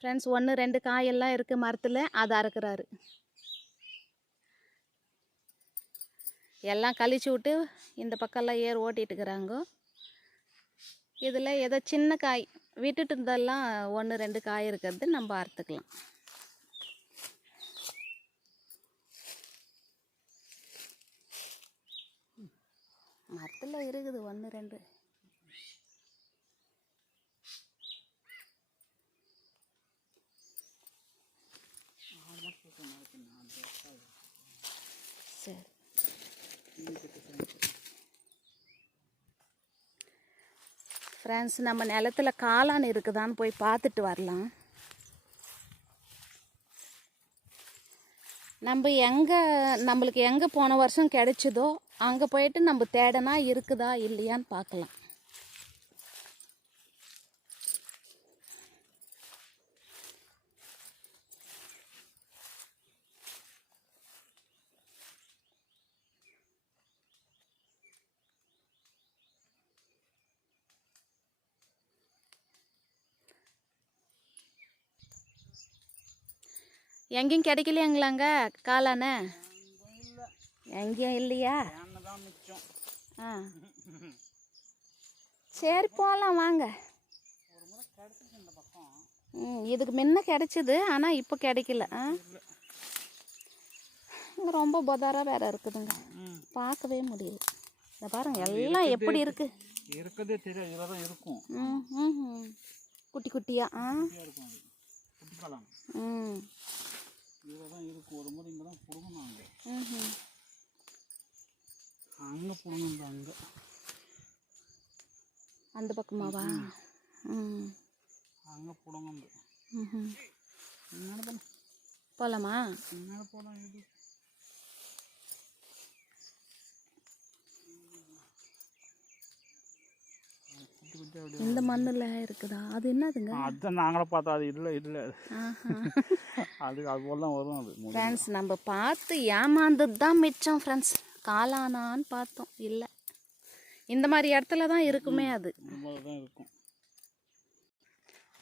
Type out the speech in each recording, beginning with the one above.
Friends 1 2 காயெல்லாம் இருக்குது மரத்தில், அதை அறுக்கிறாரு. எல்லாம் கழிச்சு விட்டு இந்த பக்கம்லாம் ஏர் ஓட்டிகிட்டு இருக்கிறாங்க. இதில் ஏதோ சின்ன காய் விட்டுட்டு இருந்தெல்லாம் 1 2 காய் இருக்கிறது நம்ம அறுத்துக்கலாம். மரத்தில் இருக்குது 1 2. சரி ஃப்ரெண்ட்ஸ், நம்ம நிலத்துல காளான் இருக்குதான்னு போய் பார்த்துட்டு வரலாம். நம்மளுக்கு எங்கே போன வருஷம் கிடைச்சதோ அங்கே போயிட்டு நம்ம தேடனா இருக்குதா இல்லையான்னு பார்க்கலாம். எங்கேயும் கிடைக்கலையாங்களாங்க காளான? எங்கேயும் இல்லையா? ஆ சரி போகலாம் வாங்க. இதுக்கு முன்ன கிடைச்சிது, ஆனால் இப்போ கிடைக்கல. இங்கே ரொம்ப பொதாரா வேற இருக்குதுங்க, பார்க்கவே முடியல. இந்த பாருங்க எல்லாம் எப்படி இருக்கு. இருக்கதே தெரியாது, இதெல்லாம் இருக்கும். குட்டி குட்டியா இதெல்லாம் இருக்கும். ஒரு முறை இங்கே தான் பிடுங்கினாங்க. அங்கே பிடுங்க, அங்கே அந்த பக்கமாவா? அங்கே பிடுங்க. போகலாமா? போகலாம். இது இந்த மண்ணில் இருக்குதா? அது என்னதுங்க? அதுதான் நாங்களே பார்த்தோம். அது இல்லை அதுக்கு அது போல தான் வரும். அது ஃப்ரெண்ட்ஸ், நம்ம பார்த்து ஏமாந்தது தான் மிச்சம் ஃப்ரெண்ட்ஸ். காளானான்னு பார்த்தோம், இல்லை. இந்த மாதிரி இடத்துல தான் இருக்குமே. அது தான் இருக்கும்.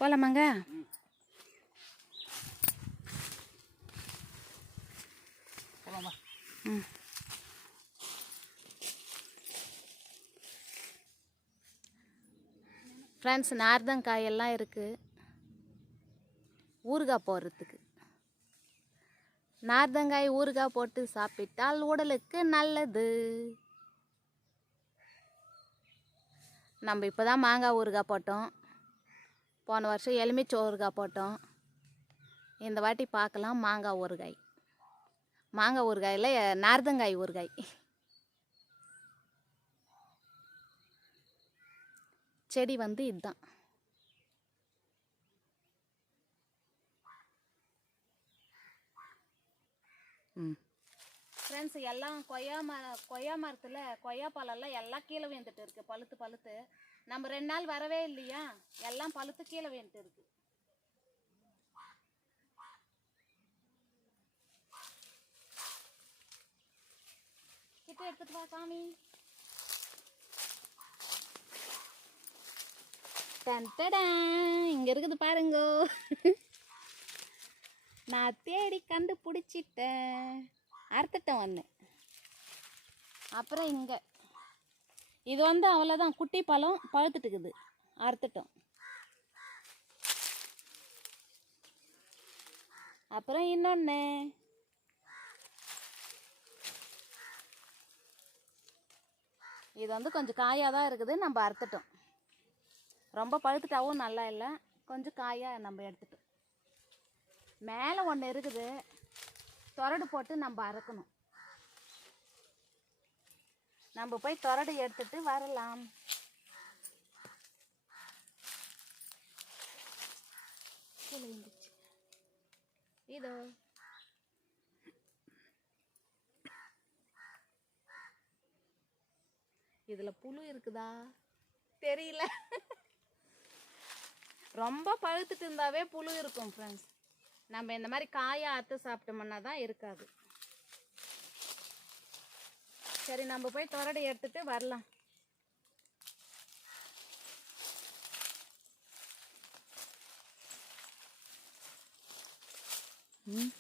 போகலாமாங்க? ஃப்ரெண்ட்ஸ், நார்தங்காயெல்லாம் இருக்குது ஊறுகாய் போடுறதுக்கு. நார்தங்காய் ஊறுகாய் போட்டு சாப்பிட்டால் உடலுக்கு நல்லது. நம்ம இப்போ தான் மாங்காய் ஊறுகாய் போட்டோம். போன வருஷம் எலுமிச்சை ஊறுகாய் போட்டோம். இந்த வாட்டி பார்க்கலாம் மாங்காய் ஊறுகாய். மாங்காய் ஊறுகாயில் நார்தங்காய் ஊறுகாய். செடி வந்து இதுதான். ஃப்ரெண்ட்ஸ், எல்லாம் கொய்யா மரத்தில் கொய்யா பழம்லாம் எல்லாம் கீழே விழுந்துட்டு இருக்கு. பழுத்து நம்ம 2 நாள் வரவே இல்லையா, எல்லாம் பழுத்து கீழே விழுந்துட்டு இருக்கு. கிட்ட எடுத்துட்டு வா சாமி. இங்க இருக்குது பாருங்க. நான் தேடி கண்டுபிடிச்சிட்டேன். அறுத்துட்டேன் ஒன்று. அப்புறம் இங்கே இது வந்து அவ்வளோதான், குட்டி பழம் பழுத்துட்டுக்குது, அறுத்துட்டோம். அப்புறம் இன்னொன்று இது வந்து கொஞ்சம் காயாக தான் இருக்குது, நம்ம அறுத்துட்டோம். ரொம்ப பழுத்துட்டாவும் நல்லா இல்லை, கொஞ்சம் காயாக நம்ம எடுத்துட்டோம். மேலே ஒன்று இருக்குது, தொரடு போட்டு நம்ம அறுக்கணும். நம்ம போய் தொரடு எடுத்துட்டு வரலாம். இதோ இதுல புழு இருக்குதா தெரியல. ரொம்ப பழுத்துட்டு இருந்தாவே புழு இருக்கும் ஃப்ரெண்ட்ஸ். நம்ம இந்த மாதிரி காயை அறுத்து சாப்பிட்டோம்னா தான் இருக்காது. சரி, நம்ம போய் தொரடை எடுத்துட்டு வரலாம். ம்.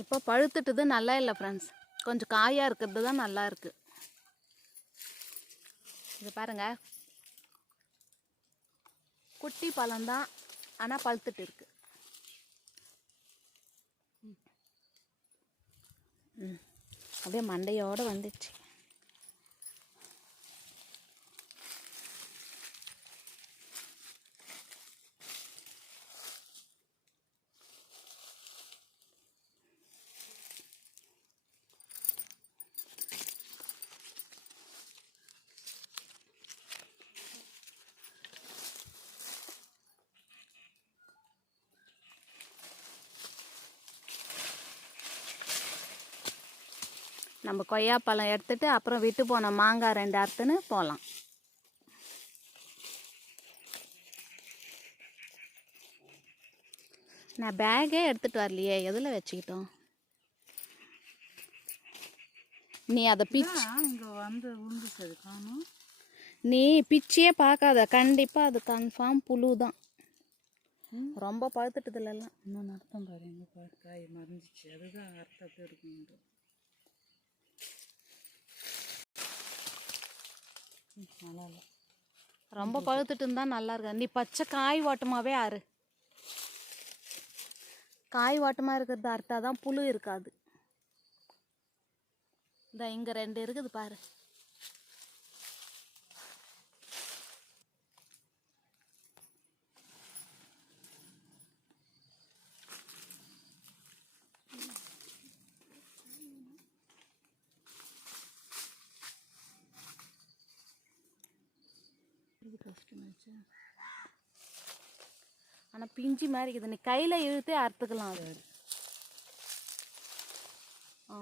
இப்போ பழுத்துட்டது நல்லா இல்லை ஃப்ரெண்ட்ஸ், கொஞ்சம் காயாக இருக்கிறது தான் நல்லா இருக்குது. இது பாருங்க, குட்டி பழம்தான், ஆனால் பழுத்துட்டு இருக்கு. அப்படியே மண்டையோடு வந்துடுச்சு. நம்ம கொய்யாப்பழம் எடுத்துட்டு அப்புறம் விட்டு போன மாங்காய் 2 அறுத்துன்னு போகலாம். நான் பேக்கே எடுத்துகிட்டு வரலையே, எதில் வச்சுக்கிட்டோம்? நீ அதை பிச்சு இங்கே வந்து உழுந்துச்சது காணும். நீ பிச்சியே பார்க்காத, கண்டிப்பாக அது கன்ஃபார்ம் புழு தான். ரொம்ப பழுத்துட்டதுலாம். இன்னும் அர்த்தம் பாரு, எங்கே பாரு காய் மறைஞ்சிச்சு, அதுதான் அர்த்தத்தை இருக்குங்க. நல்லா இல்லை, ரொம்ப பழுத்துட்டு இருந்தா நல்லா இருக்கா. நீ பச்சை காய் ஓட்டமாகவே ஆறு, காய் ஓட்டமாக இருக்கிறது அறுத்தாதான் புழு இருக்காது. இந்த இங்கே 2 இருக்குது பாரு. ஆனால் பிஞ்சு மாதிரி இருக்குது, நீ கையில் இழுத்தே அறுத்துக்கலாம் அது. ஆ,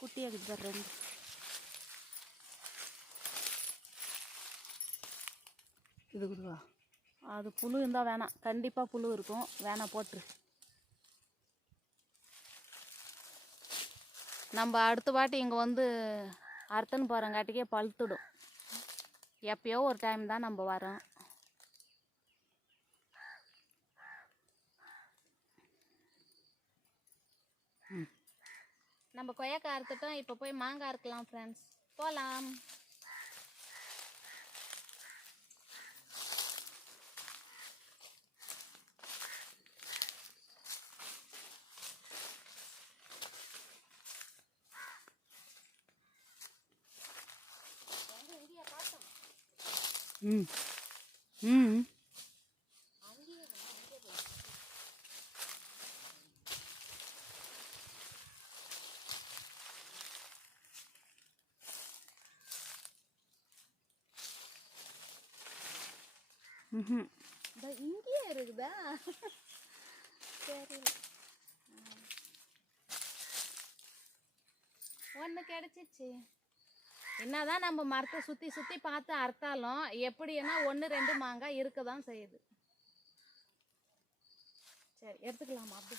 குட்டியாக இருக்குது பாரு 2. இது கொடுவா, அது புழு இருந்தால் வேணாம், கண்டிப்பாக புழு இருக்கும், வேணாம் போட்டுரு. நம்ம அடுத்த வாட்டி இங்கே வந்து அறுத்துன்னு போகிறங்காட்டிக்கே பழுத்துடும். எப்பயோ ஒரு டைம் தான் நம்ம வரோம். நம்ம கொய்யாக்காய் அறுத்துட்டோம், இப்போ போய் மாங்காய் அறுக்கலாம் ஃப்ரெண்ட்ஸ், போகலாம். ம் ம் ம், இங்கேயே இருக்குதா? சரி, ஒன்று கிடச்சிச்சு. என்னதான் நம்ம மரத்தை சுற்றி சுற்றி பார்த்து அறுத்தாலும் எப்படின்னா 1 2 மாங்காய் இருக்க தான் செய்யுது. சரி, எடுத்துக்கலாமா? அப்படி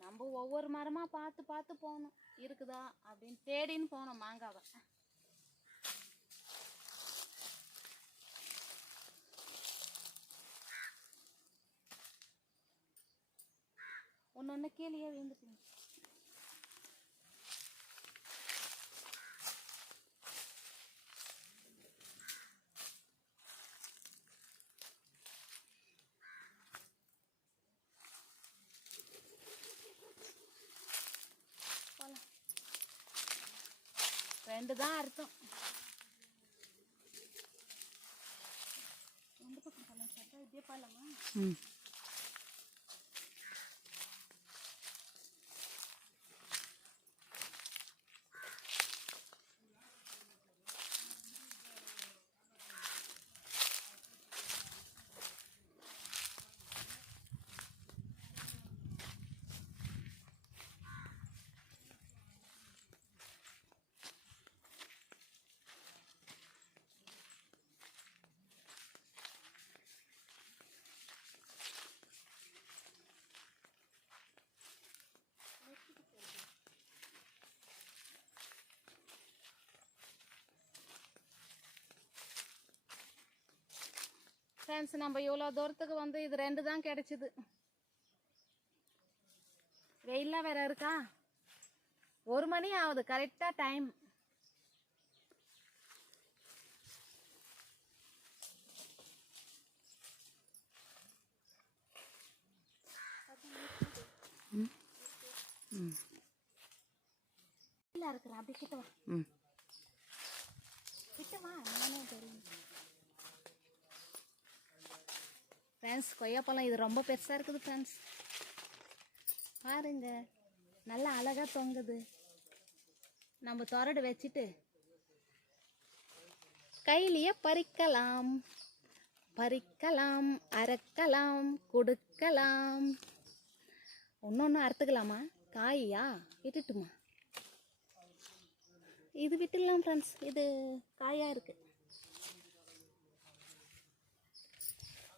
நம்ம ஒவ்வொரு மரமாக பார்த்து பார்த்து போகணும், இருக்குதா அப்படின்னு தேடின்னு போனோம் மாங்காவை. ஒன்று கீழே விழுந்துட்டீங்க. போகலாம், 2 தான் அர்த்தம். எந்த பக்கம் போகலாம் சார்? இப்படியே போகலாமா? ம் ஃப்ரெண்ட்ஸ், நம்ம இவ்வளோ தூரத்துக்கு வந்து இது 2 தான் கிடைச்சிது. வெயிலாம் வேற இருக்கா. 1 மணி ஆகுது கரெக்டாக டைம். இல்லை இருக்கிறேன், அப்படி கிட்ட வா. கிட்ட வா, நானே தெரியும். ஃப்ரெண்ட்ஸ், கொய்யாப்பழம் இது ரொம்ப பெருசாக இருக்குது ஃப்ரெண்ட்ஸ். பாருங்க, நல்லா அழகாக தொங்குது. நம்ம தொரடு வச்சுட்டு கையிலேயே பறிக்கலாம், பறிக்கலாம், அறுக்கலாம், கொடுக்கலாம். ஒன்று அறுத்துக்கலாமா? காயா விட்டுட்டுமா? இது விட்டுடலாம் ஃப்ரெண்ட்ஸ், இது காயாக இருக்கு.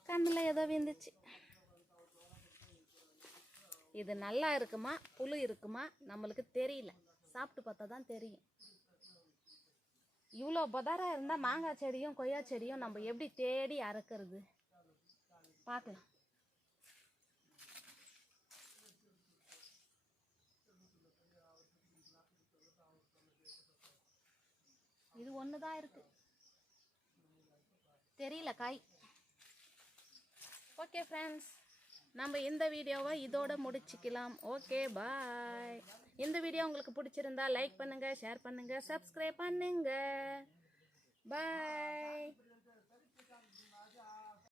கண்ணில் ஏதோ விழுந்துச்சு. இது நல்லா இருக்குமா புழு இருக்குமா நம்மளுக்கு தெரியல, சாப்பிட்டு பார்த்தா தான் தெரியும். இவ்வளோ பதாராக இருந்தால் மாங்காய் செடியும் கொய்யா செடியும் நம்ம எப்படி தேடி அறுக்கிறது பார்க்கலாம். இது ஒன்று தான் இருக்கு, தெரியல காய். ஓகே ஃப்ரெண்ட்ஸ், நம்ம இந்த வீடியோவை இதோட முடிச்சுக்கலாம். ஓகே, பாய். இந்த வீடியோ உங்களுக்கு பிடிச்சிருந்தா லைக் பண்ணுங்கள், ஷேர் பண்ணுங்கள், சப்ஸ்கிரைப் பண்ணுங்கள்.